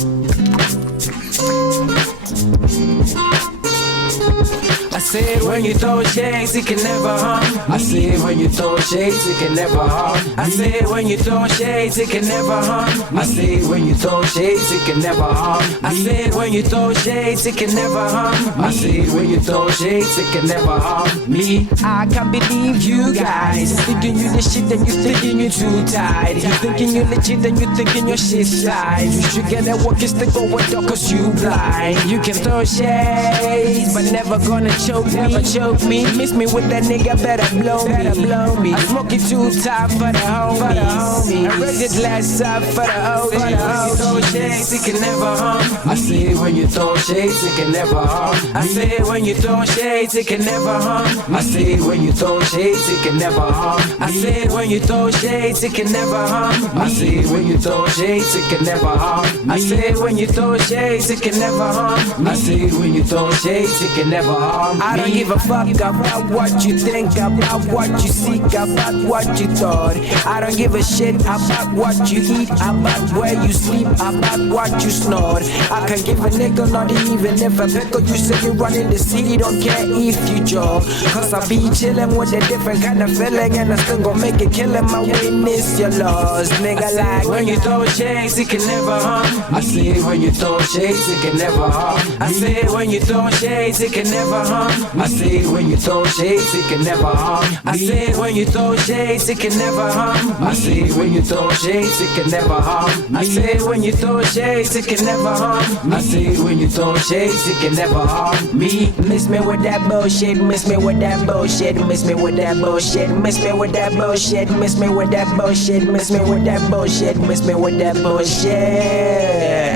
said when you throw shades, it can never harm. I said when you throw shades, it can never harm. I said when you throw shades, it can never harm. I said when you throw shades, it can never harm. I said when you throw shades, it can never harm. I said when you throw shades, it can never harm me. I can't believe you guys thinking you the shit and you thinking you too tight. You thinking you legit and you thinking your shit slide. You should get that work instead go with dog cause you blind. You can throw shades, but never gonna choke me. Never choke me. Miss me with that nigga, better blow me. Better blow me. I smoke it too tight for the homies. I raise it last up for the homies. When you throw shades, it can never harm. I say when you throw shades, it can never harm. I say when you throw shades, it can never harm. I say when you throw shades, it can never harm. I say when you throw shades, it can never harm. I say when you throw shades, it can never harm. I say when you throw shades, it can never harm. I say when you throw shades, it can never harm. I don't give a fuck about what you think, about what you seek, about what you thought. I don't give a shit about what you eat, about where you sleep, about what you snort. I can give a nigga not even if a pickle. You say you run in the city, don't care if you jog. Cause I be chillin' with a different kind of feeling, and I still gon' make it killin'. My witness your laws, nigga. Like when you throw shades, it can never harm. I say when you throw shades, it can never harm. I say when you throw shades, it can never harm. I say when you throw shades, it can never harm. I say when you throw shades, it can never harm. I say when you throw shades, it can never harm. I say when you throw shades, it can never harm. I say when you throw shades, it can never harm me. Miss me with that bullshit, miss me with that bullshit, miss me with that bullshit, miss me with that bullshit, miss me with that bullshit, miss me with that bullshit, miss me with that bullshit.